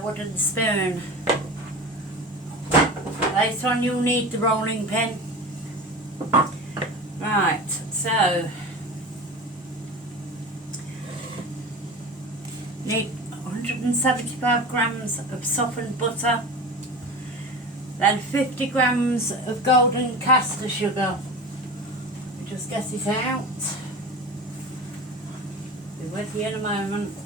a wooden spoon. Later on you'll need the rolling pin. Right, so need 175 grams of softened butter, then 50 grams of golden caster sugar. Just get it out. Be with you in a moment.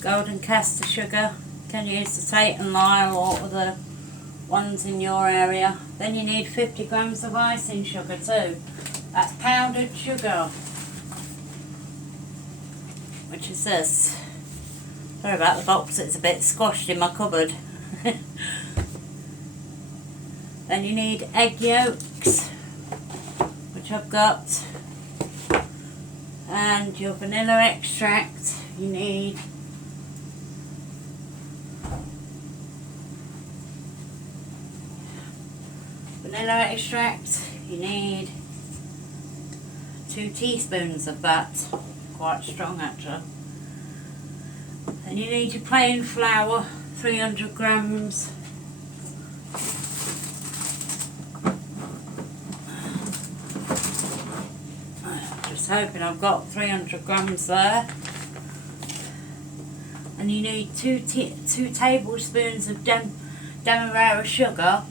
Golden caster sugar, you can use the Tate and Lyle or other ones in your area. Then you need 50 grams of icing sugar too. That's powdered sugar, which is this. Sorry about the box, it's a bit squashed in my cupboard. Then you need egg yolks, which I've got, and your vanilla extract. You need vanilla extract, you need 2 teaspoons of that, quite strong actually. Then you need your plain flour, 300 grams. Just hoping I've got 300 grams there. And you need 2 tablespoons of demerara sugar,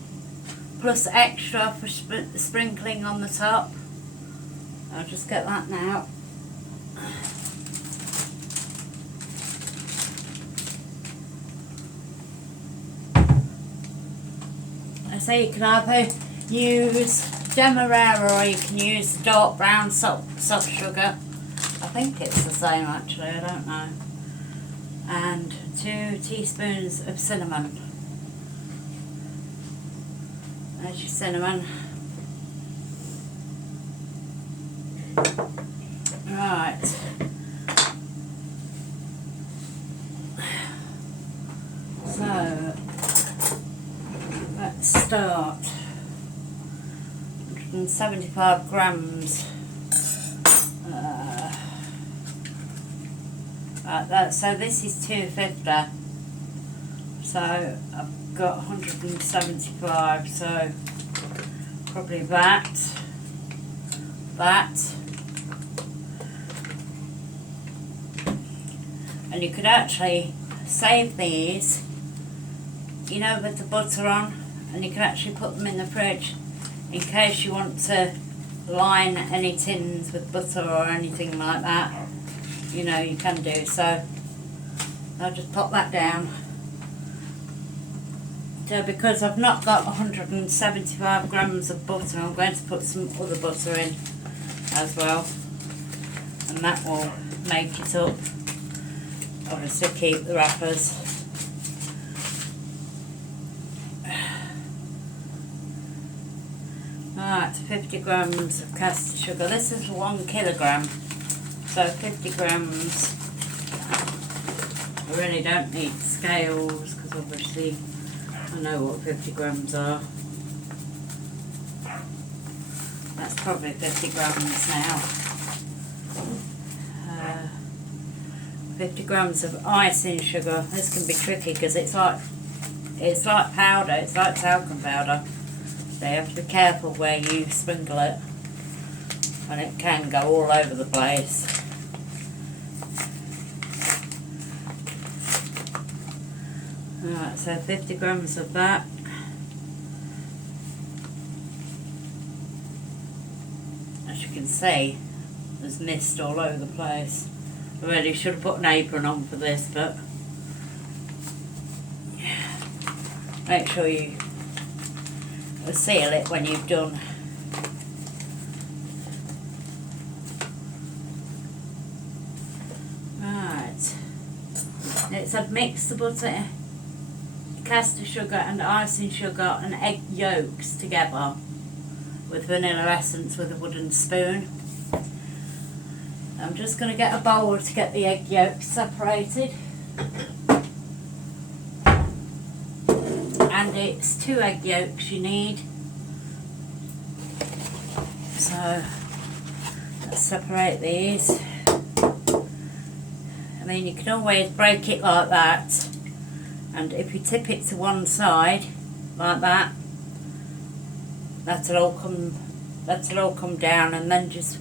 plus extra for sprinkling on the top. I'll just get that now. I say you can either use demerara or you can use the dark brown soft sugar. I think it's the same actually, I don't know. And 2 teaspoons of cinnamon. There's your cinnamon. Right. So, let's start. 175 grams. So this is 250. So I've got 175. So probably that. And you could actually save these, you know, with the butter on, and you can actually put them in the fridge in case you want to line any tins with butter or anything like that. You know, you can do so. I'll just pop that down. So because I've not got 175 grams of butter, I'm going to put some other butter in as well, and that will make it up. Obviously keep the wrappers. Right, 50 grams of caster sugar. This is 1 kilogram, so 50 grams. I really don't need scales because obviously I know what 50 grams are. That's probably 50 grams now. 50 grams of icing sugar. This can be tricky because it's like powder, it's like talcum powder. So you have to be careful where you sprinkle it, and it can go all over the place. Alright, so 50 grams of that. As you can see, there's mist all over the place. I really should have put an apron on for this, but make sure you seal it when you've done. Right, let's mix the butter, caster sugar and icing sugar and egg yolks together with vanilla essence with a wooden spoon. I'm just going to get a bowl to get the egg yolks separated. and it's 2 egg yolks you need. So let's separate these. I mean, you can always break it like that, and if you tip it to one side like that, that'll all come down, and then just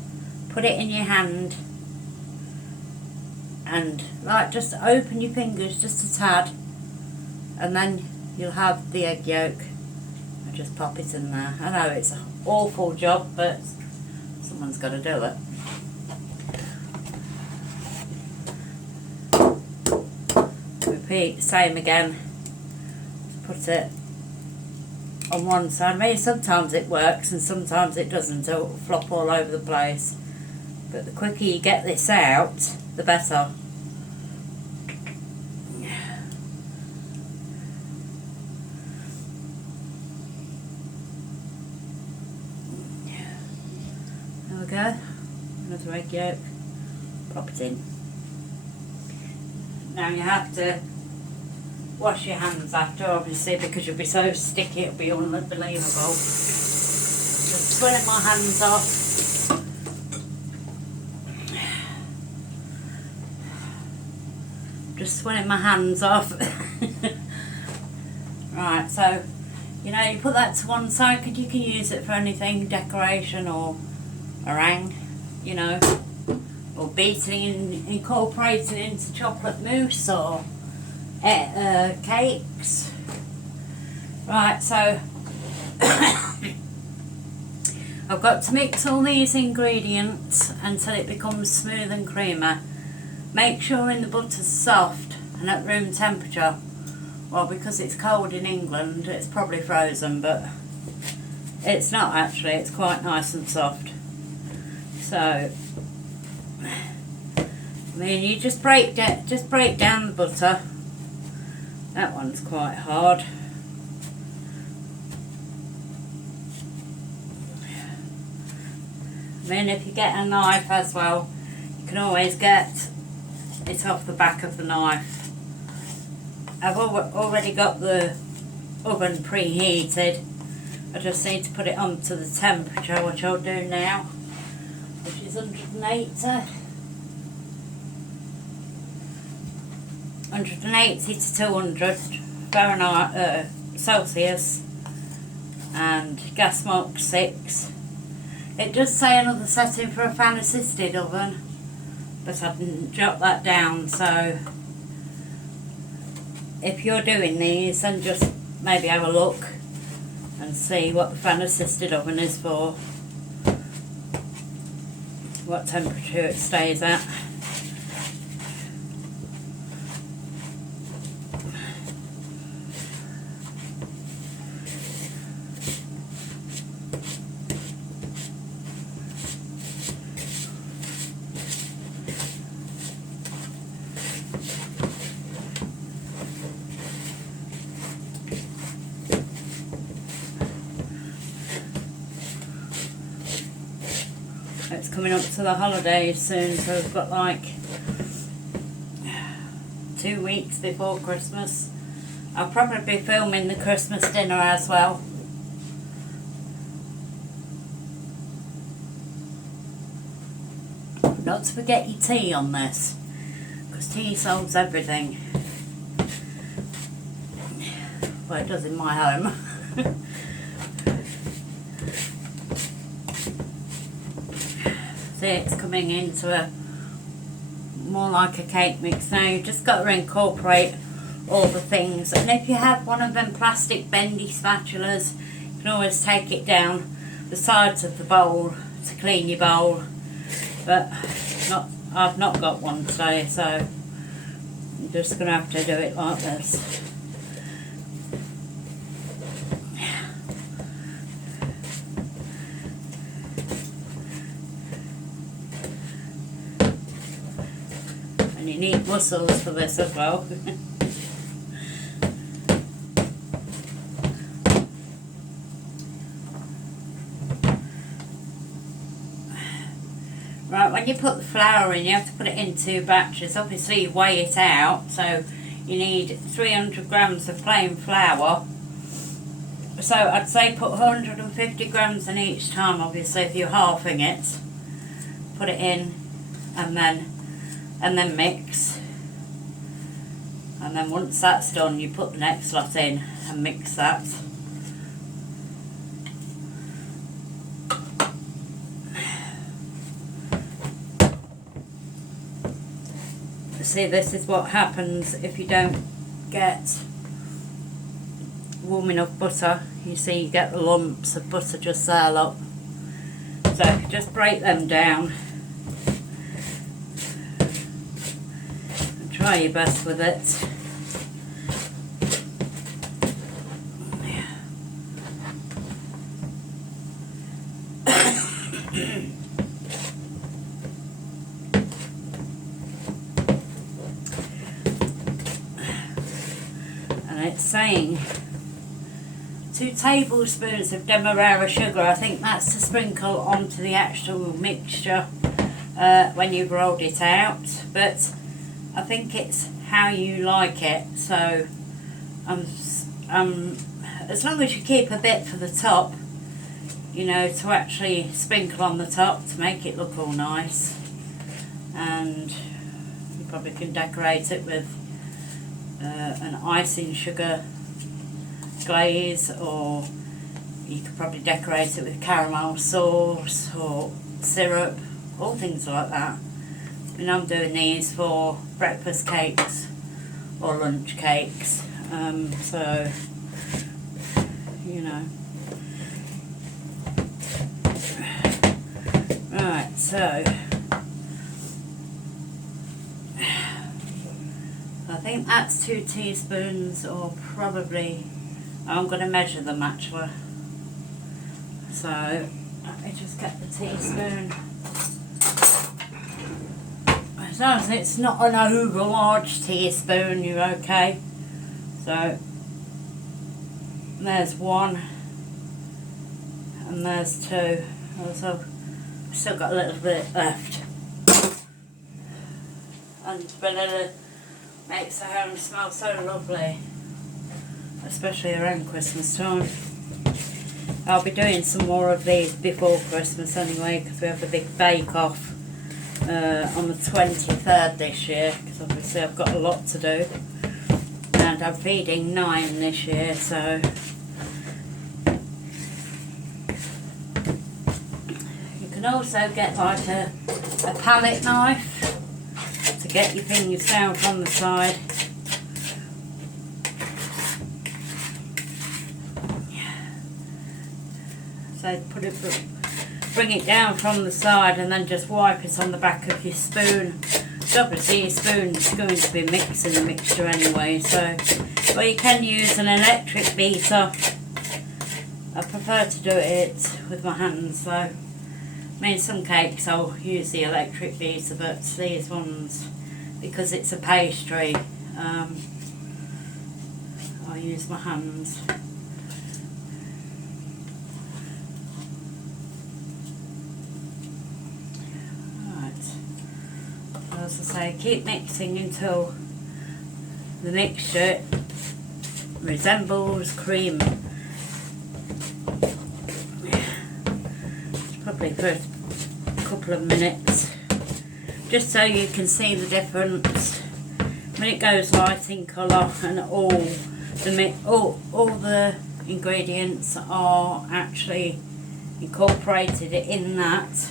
put it in your hand and like just open your fingers just a tad, and then you'll have the egg yolk. I just pop it in there. I know it's an awful job, but someone's got to do it. Repeat the same again. Just put it on one side. I mean, sometimes it works and sometimes it doesn't. It'll flop all over the place. But the quicker you get this out, the better. There we go. Another egg yolk. Pop it in. Now you have to wash your hands after, obviously, because you'll be so sticky it'll be unbelievable. Just swilling my hands off. Just swilling my hands off. Right, so you know, you put that to one side because you can use it for anything, decoration or meringue, you know, or beating, incorporating into chocolate mousse or cakes. Right, so I've got to mix all these ingredients until it becomes smooth and creamy. Make sure the butter's soft and at room temperature. Well, because it's cold in England, it's probably frozen, but it's not actually. It's quite nice and soft. So, I mean, you just break down the butter. That one's quite hard. I mean, if you get a knife as well, you can always get it off the back of the knife. I've already got the oven preheated. I just need to put it on to the temperature, which I'll do now, which is 180 to 200 Fahrenheit, Celsius, and gas mark 6. It does say another setting for a fan assisted oven, but I didn't jot that down, so if you're doing these, then just maybe have a look and see what the fan assisted oven is for, what temperature it stays at. It's coming up to the holidays soon, so we've got like 2 weeks before Christmas. I'll probably be filming the Christmas dinner as well. Not to forget your tea on this, because tea solves everything. Well, it does in my home. See, it's coming into a more like a cake mix now. You've just got to incorporate all the things, and if you have one of them plastic bendy spatulas, you can always take it down the sides of the bowl to clean your bowl, but I've not got one today, so I'm just going to have to do it like this. You need muscles for this as well. Right, when you put the flour in, you have to put it in 2 batches. Obviously you weigh it out, so you need 300 grams of plain flour, So I'd say put 150 grams in each time, obviously, if you're halving it. Put it in and then mix. And then once that's done, you put the next lot in and mix that. See, this is what happens if you don't get warm enough butter. You see, you get the lumps of butter just there, look. So just break them down and try your best with it. And it's saying 2 tablespoons of demerara sugar. I think that's to sprinkle onto the actual mixture when you've rolled it out, but I think it's how you like it. So as long as you keep a bit for the top, you know, to actually sprinkle on the top to make it look all nice, and you probably can decorate it with an icing sugar glaze, or you could probably decorate it with caramel sauce or syrup, all things like that. And I'm doing these for breakfast cakes or lunch cakes, so you know. Right, so I think that's 2 teaspoons, or probably, I'm going to measure them actually. So let me just get the teaspoon. As long as it's not an over large teaspoon, you're okay. So there's 1 and there's 2. Also, I've still got a little bit left. And vanilla makes the home smell so lovely, especially around Christmas time. I'll be doing some more of these before Christmas anyway, because we have a big bake off on the 23rd this year, because obviously I've got a lot to do, and I'm feeding 9 this year, so you can also get like a palette knife to get your things down from the side. So bring it down from the side and then just wipe it on the back of your spoon. So obviously your spoon's going to be mixing the mixture anyway, so, well, you can use an electric beater. I prefer to do it with my hands though. I mean, some cakes I'll use the electric beater, but these ones, because it's a pastry, I'll use my hands. As I say, keep mixing until the mixture resembles cream. It's probably for a couple of minutes, just so you can see the difference when it goes light in colour and all the ingredients are actually incorporated in that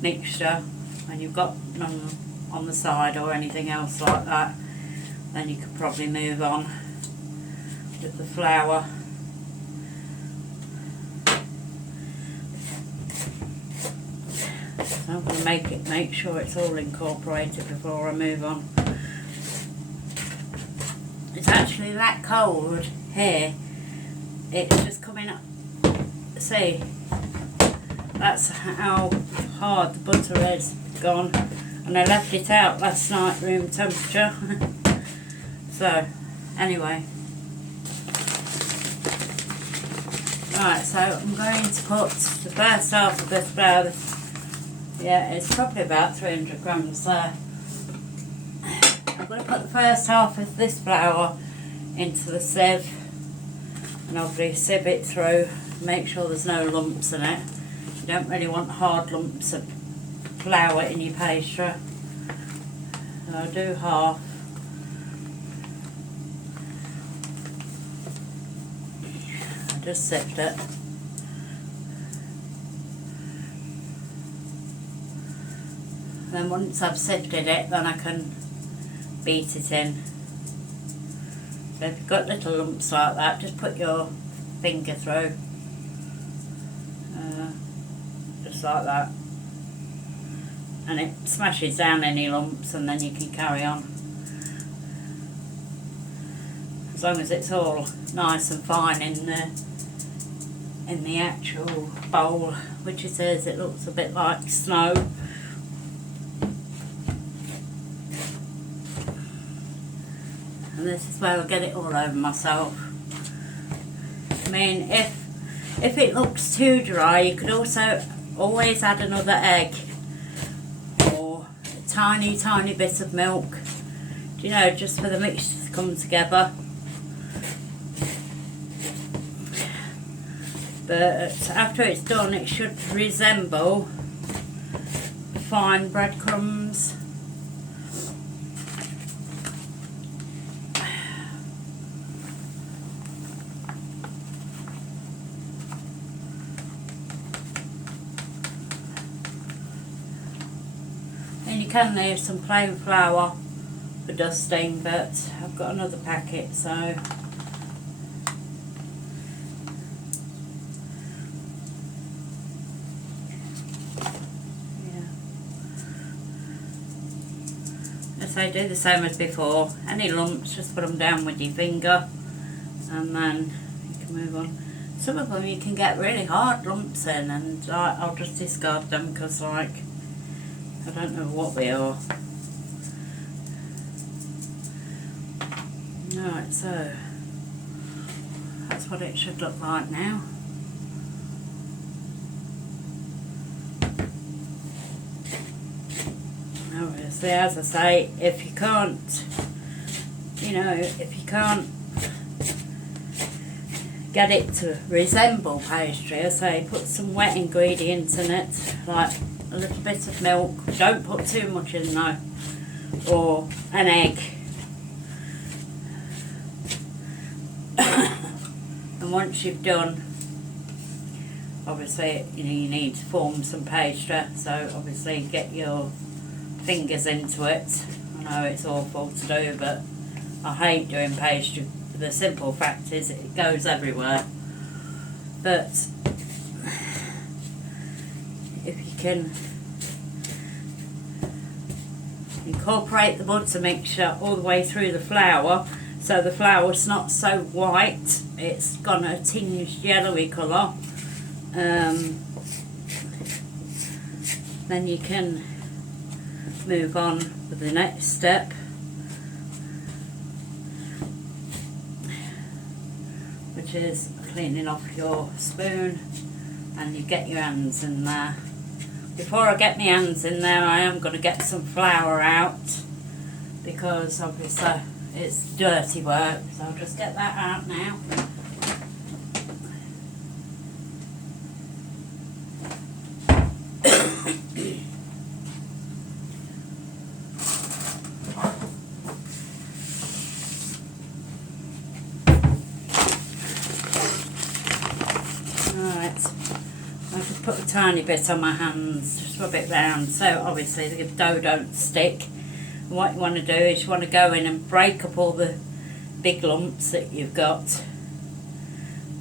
mixture, and you've got none on the side or anything else like that, then you could probably move on with the flour. So I'm going to make sure it's all incorporated before I move on. It's actually that cold here, it's just coming up. See, that's how hard the butter is gone, and I left it out last night room temperature. So anyway, right, so I'm going to put the first half of this flour, yeah, it's probably about 300 grams there. I'm going to put the first half of this flour into the sieve and obviously sieve it through, make sure there's no lumps in it. You don't really want hard lumps of flour in your pastry. So I'll do half. I just sieved it. Then once I've sifted it, then I can beat it in. So if you've got little lumps like that, just put your finger through, just like that, and it smashes down any lumps, and then you can carry on. As long as it's all nice and fine in the actual bowl, which it is. It looks a bit like snow. And this is where I get it all over myself. I mean, if it looks too dry, you could also always add another egg or a tiny bit of milk, you know, just for the mixture to come together. But after it's done, it should resemble fine breadcrumbs. And you can leave some plain flour for dusting, but I've got another packet, so so do the same as before. Any lumps, just put them down with your finger, and then you can move on. Some of them you can get really hard lumps in, and I'll just discard them because, like, I don't know what they are. Right, so that's what it should look like now. Obviously, as I say, if you can't, you know, if you can't get it to resemble pastry, I say put some wet ingredients in it, like a little bit of milk. Don't put too much in though, or an egg. And once you've done, obviously, you know, you need to form some pastry, so obviously get your fingers into it. I know it's awful to do, but I hate doing pastry. The simple fact is it goes everywhere. But if you can incorporate the butter mixture all the way through the flour, so the flour's not so white, it's got a tinged yellowy colour, then you can move on with the next step, which is cleaning off your spoon, and you get your hands in there. Before I get my hands in there, I am going to get some flour out, because obviously it's dirty work, so I'll just get that out now. Put a tiny bit on my hands, just rub it round, so obviously the dough don't stick. And what you want to do is you want to go in and break up all the big lumps that you've got,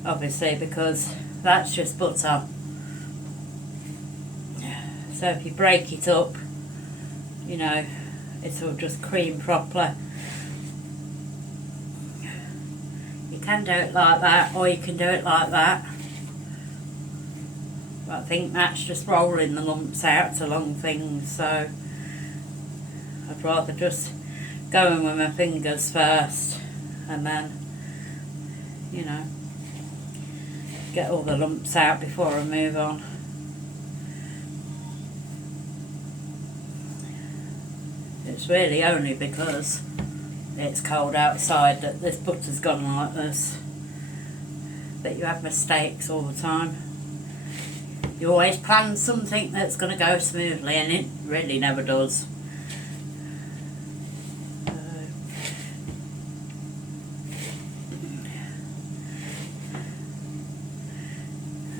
obviously, because that's just butter. So if you break it up, you know, it'll just cream properly. You can do it like that, or you can do it like that. I think that's just rolling the lumps out to long things, so I'd rather just go in with my fingers first, and then, you know, get all the lumps out before I move on. It's really only because it's cold outside that this butter's gone like this. but you have mistakes all the time. You always plan something that's going to go smoothly, and it really never does.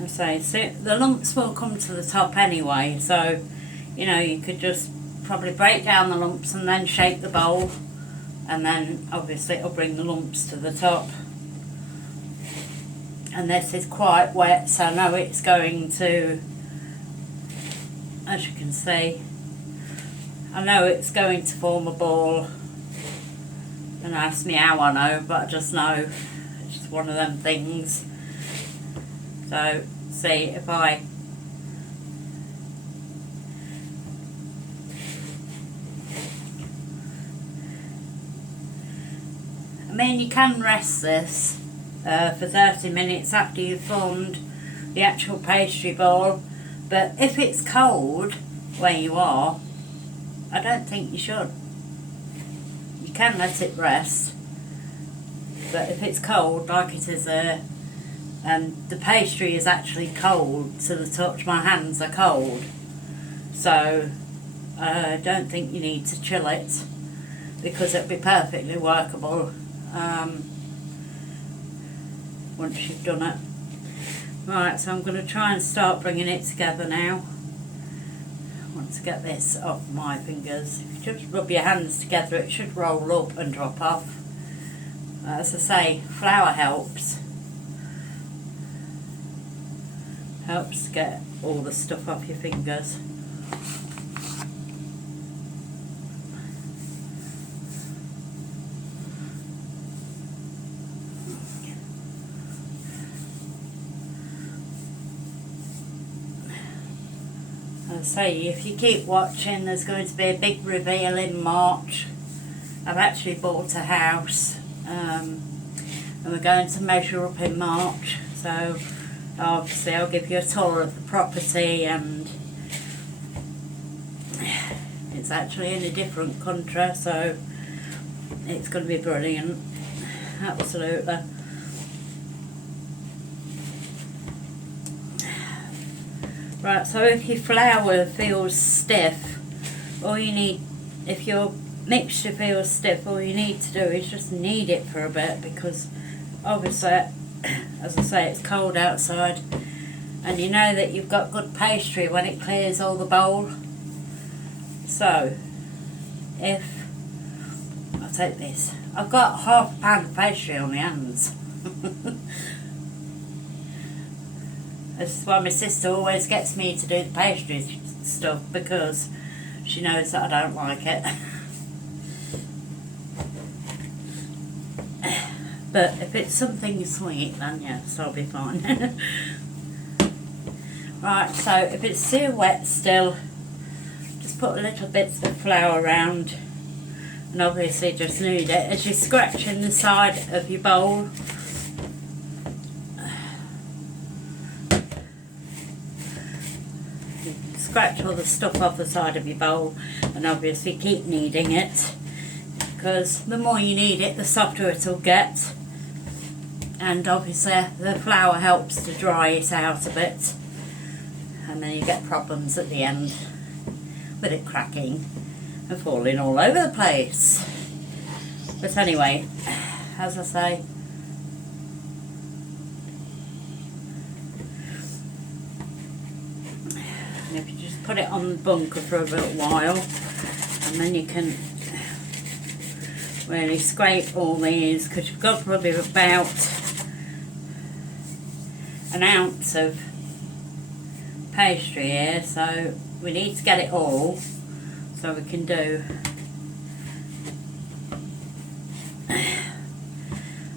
So the lumps will come to the top anyway, so you know, you could just probably break down the lumps and then shake the bowl, and then obviously it'll bring the lumps to the top. And this is quite wet, so I know it's going to, as you can see, I know it's going to form a ball. Don't ask me how I know, but I just know. It's just one of them things. So see if I mean, you can rest this for 30 minutes after you've formed the actual pastry ball, but if it's cold where you are, I don't think you should. You can let it rest, but if it's cold like it is there, and the pastry is actually cold to the touch, my hands are cold, so I don't think you need to chill it, because it'll be perfectly workable once you've done it. Right, so I'm going to try and start bringing it together now. I want to get this off my fingers. If you just rub your hands together, it should roll up and drop off. As I say, flour helps to get all the stuff off your fingers. Say, if you keep watching, there's going to be a big reveal in March. I've actually bought a house, and we're going to measure up in March, so obviously I'll give you a tour of the property, and it's actually in a different country, so it's going to be brilliant, absolutely. Right, so if your flour feels stiff, all you need, if your mixture feels stiff, all you need to do is just knead it for a bit, because obviously, as I say, it's cold outside, and you know that you've got good pastry when it clears all the bowl. So, if, I'll take this, I've got half a pound of pastry on my hands. This is why my sister always gets me to do the pastry stuff, because she knows that I don't like it. But if it's something sweet, then yes, I'll be fine. Right, so if it's too wet still, just put a little bits of flour around, and obviously just knead it as you're scratching the side of your bowl. Scratch all the stuff off the side of your bowl, and obviously keep kneading it, because the more you knead it, the softer it'll get, and obviously the flour helps to dry it out a bit, and then you get problems at the end with it cracking and falling all over the place. But anyway, as I say, if you just put it on the bunker for a little while, and then you can really scrape all these, because you've got probably about an ounce of pastry here, so we need to get it all, so we can do.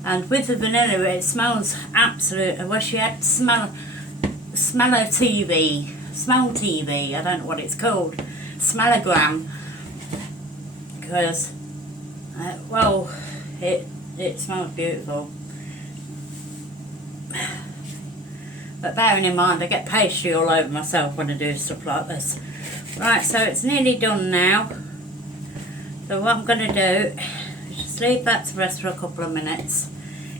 And with the vanilla, it smells absolute. I wish you had smell TV, I don't know what it's called, smellogram, because well, it smells beautiful. But bearing in mind, I get pastry all over myself when I do stuff like this. Right, so it's nearly done now. So what I'm going to do is just leave that to rest for a couple of minutes.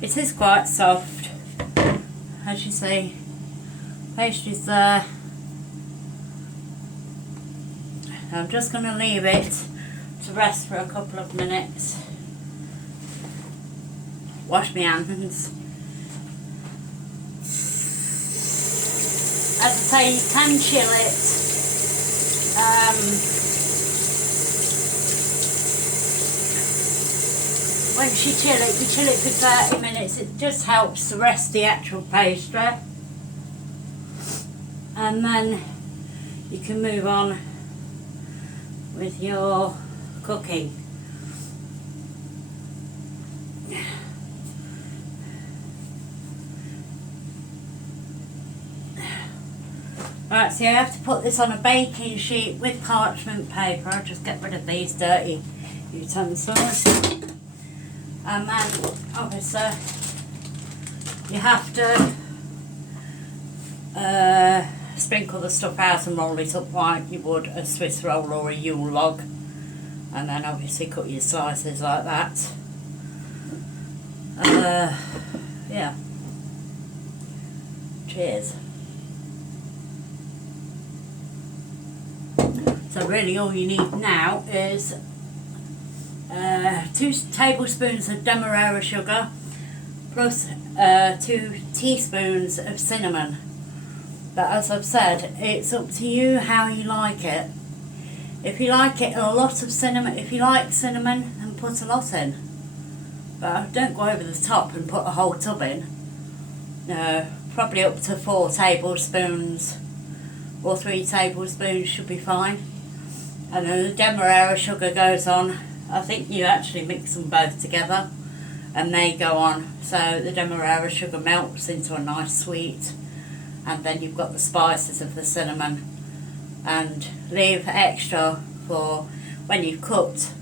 It is quite soft, as you see, pastry's there. I'm just going to leave it to rest for a couple of minutes. Wash my hands. As I say, you can chill it. Once you chill it for 30 minutes. It just helps to rest the actual pastry. And then you can move on with your cooking. Right, so you have to put this on a baking sheet with parchment paper. I'll just get rid of these dirty utensils. And then, obviously, you have to sprinkle the stuff out and roll it up like you would a Swiss roll or a Yule log. And then, obviously, cut your slices like that. Yeah. Cheers. So really all you need now is 2 tablespoons of demerara sugar plus 2 teaspoons of cinnamon. But as I've said, it's up to you how you like it. If you like it a lot of cinnamon, if you like cinnamon, then put a lot in. But don't go over the top and put a whole tub in. No, probably up to 4 tablespoons or 3 tablespoons should be fine. And then the demerara sugar goes on. I think you actually mix them both together and they go on. So the demerara sugar melts into a nice sweet, and then you've got the spices of the cinnamon. And leave extra for when you've cooked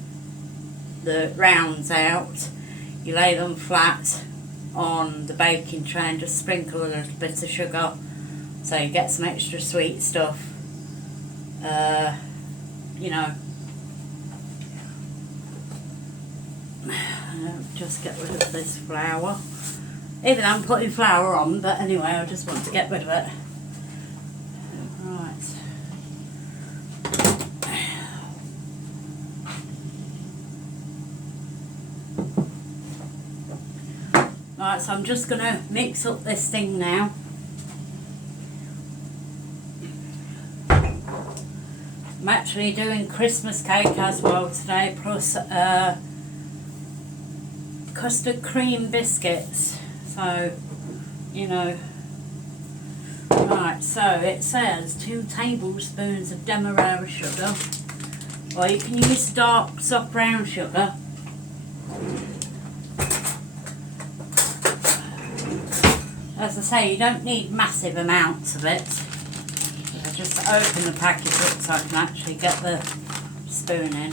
the rounds out. You lay them flat on the baking tray and just sprinkle a little bit of sugar so you get some extra sweet stuff. You know, just get rid of this flour. Even I'm putting flour on, but anyway, I just want to get rid of it. Right. Right, so I'm just going to mix up this thing now. I'm actually doing Christmas cake as well today, plus custard cream biscuits. So, you know. Right, so it says 2 tablespoons of demerara sugar. Or you can use dark soft brown sugar. As I say, you don't need massive amounts of it. I'll just open the packet up so I can actually get the spoon in.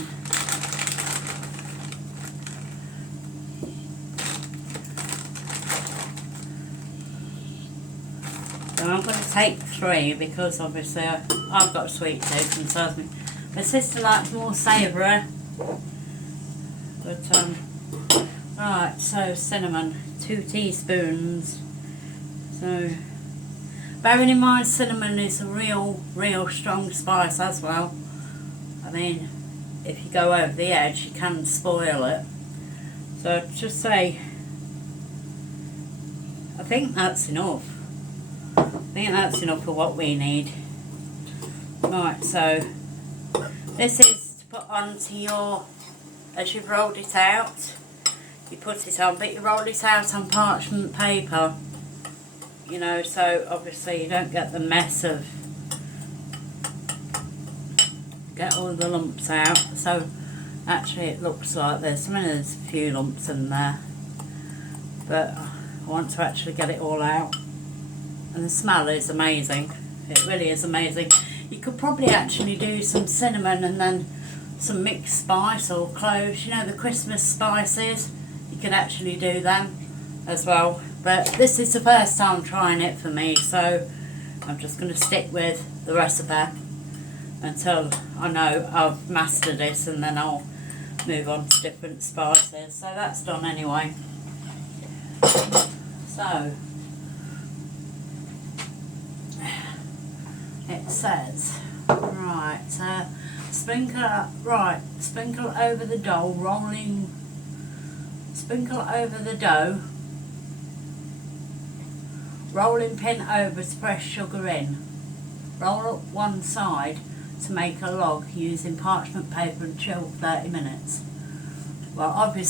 So I'm going to take 3 because obviously I've got a sweet tooth and so my sister likes more savoury. But right, so cinnamon, 2 teaspoons. So, bearing in mind cinnamon is a real strong spice as well. I mean, if you go over the edge, you can spoil it. So just say, I think that's enough. I think that's enough for what we need. Right, so this is to put onto your, as you've rolled it out, you put it on, but you roll it out on parchment paper. You know, so obviously you don't get the mess of, get all the lumps out. So actually it looks like this. I mean, there's a few lumps in there, but I want to actually get it all out. And the smell is amazing. It really is amazing. You could probably actually do some cinnamon and then some mixed spice or cloves. You know, the Christmas spices. You could actually do them as well. But this is the first time trying it for me, so I'm just going to stick with the recipe until I know I've mastered this, and then I'll move on to different spices. So that's done anyway. So it says, right, sprinkle over the dough, sprinkle over the dough, rolling pin over to press sugar in. Roll up one side to make a log using parchment paper and chill 30 minutes. Well, obviously